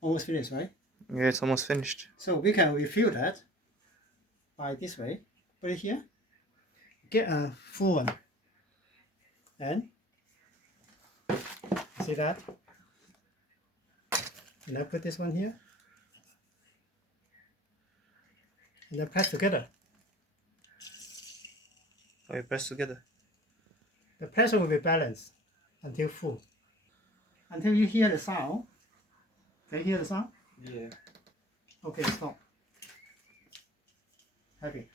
almost finished, right? Yeah, it's almost finished. So we can refill that by this way. Put it here. Get a full one. And see that? And I put this one here. And then press together. Oh, you press together. The pressure will be balanced until full. Until you hear the sound. Can you hear the sound? Yeah. Okay, stop. Happy.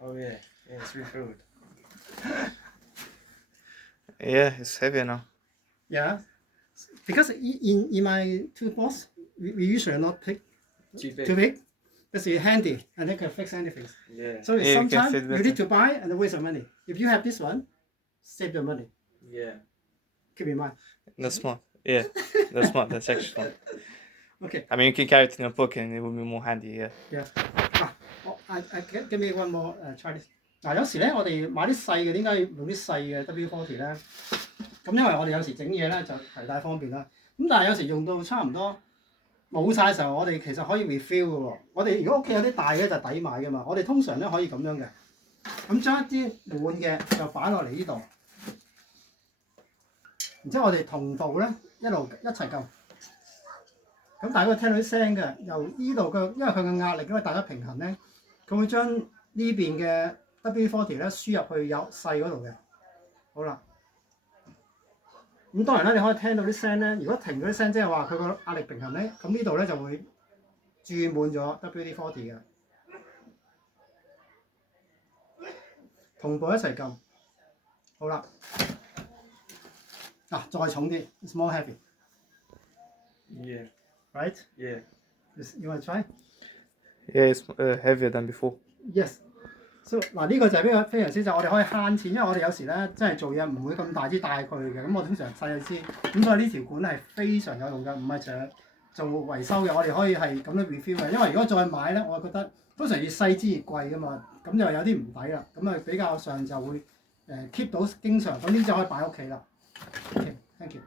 Oh yeah, it's refilled. Yeah, it's heavier now. Yeah. Because in my toolbox, we usually not pick too big. That's handy and they can fix anything. Yeah. So Yeah, sometimes you need to buy and waste your money. If you have this one, save your money. Yeah. Keep in mind. That's smart. Yeah, that's smart. That's actually smart. Okay. I mean, you can carry it in your pocket and it will be more handy. Yeah. Yeah. Give me one more try this. 有時咧，我哋買啲細嘅，點解要用啲細嘅 W40 咧？咁因為我哋有時整嘢咧就攜帶方便啦。咁但係有時用到差唔多冇晒嘅時候，我哋其實可以 refill 嘅喎。我哋如果屋企有啲大嘅就抵買嘅嘛。我哋通常咧可以咁樣嘅，咁將一啲滿嘅就擺落嚟呢度，然之後我哋同步咧一齊撳。咁大家聽到啲聲嘅，由呢度嘅，因為佢嘅壓力因為大家平衡咧，佢會將呢邊嘅 W40 咧輸入去有細嗰度嘅。好啦，咁當然啦，你可以聽到啲聲咧。如果停咗啲聲，即係話佢個壓力平衡咧，咁呢度咧就會注滿咗 WD-40 嘅。同步一齊撳。好啦，再重啲 ，it's more heavy. Yeah. Right? Yeah. You want to try? Yeah, it's heavier than before. Yes. So 呢個就係非常之就我哋可以慳錢，因為我哋有時咧真係做嘢唔會咁大支帶佢嘅，咁我通常細支，咁所以呢條管係非常有用嘅，唔係淨係做維修嘅，我哋可以係咁樣 refill 嘅。因為如果再買咧，我覺得通常越細支越貴噶嘛，咁就有啲唔抵啦，咁啊比較上就會keep 到經常，咁呢隻可以擺屋企啦。OK，thank you。